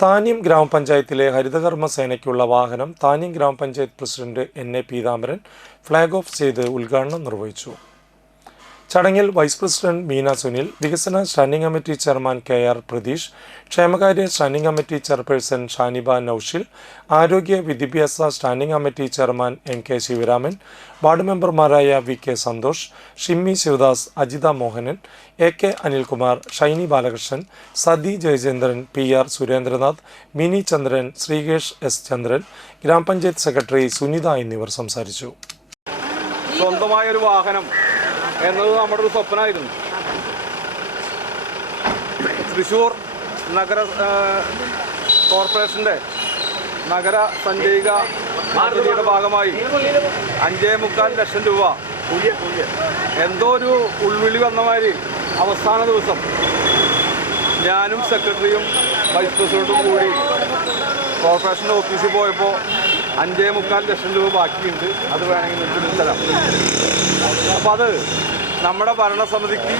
താന്യം ഗ്രാമപഞ്ചായത്തിലെ ഹരിതകർമ്മ സേനയ്ക്കുള്ള വാഹനം താന്യം ഗ്രാമപഞ്ചായത്ത് president N.A. Peethambaran flag off ചെയ്ത് ഉദ്ഘാടനം നിർവഹിച്ചു. ചടങ്ങിൽ വൈസ് പ്രസിഡന്റ് മീന സുനിൽ, വികസന standing committee chairman K.R. Pratheesh, ക്ഷേമകാര്യ standing committee chairperson Shaniba Noushil, ആരോഗ്യ വിദ്യാഭ്യാസ standing committee chairman M.K. Sivaraman, ward മെമ്പർമാരായ V.K. Santhosh, Shimmy Sivadas, Ajitha Mohanan, A.K. Anilkumar, Shyni Balakrishnan, Sathi Jayachandran, P.R. Surendranath, Mini Chandran, Sreekesh S. Chandran, ഗ്രാമപഞ്ചായത്ത് സെക്രട്ടറി സുനിത എന്നിവർ സംസാരിച്ചു. സ്വന്തമായൊരു വാഹനം എന്നത് നമ്മുടെ ഒരു സ്വപ്നമായിരുന്നു. തൃശ്ശൂർ നഗര കോർപ്പറേഷൻ്റെ നഗര സഞ്ചയിക പദ്ധതിയുടെ ഭാഗമായി 5.25 ലക്ഷം രൂപ എന്തോ ഒരു ഉൾവിളി വന്ന മാതിരി അവസാന ദിവസം ഞാനും സെക്രട്ടറിയും വൈസ് പ്രസിഡന്റും കൂടി കോർപ്പറേഷൻ ഓഫീസിൽ പോയപ്പോൾ 5.25 ലക്ഷം രൂപ ബാക്കിയുണ്ട്, അത് വേണമെങ്കിൽ നിങ്ങൾക്ക് തരാം. അപ്പോൾ അത് നമ്മുടെ ഭരണസമിതിക്ക്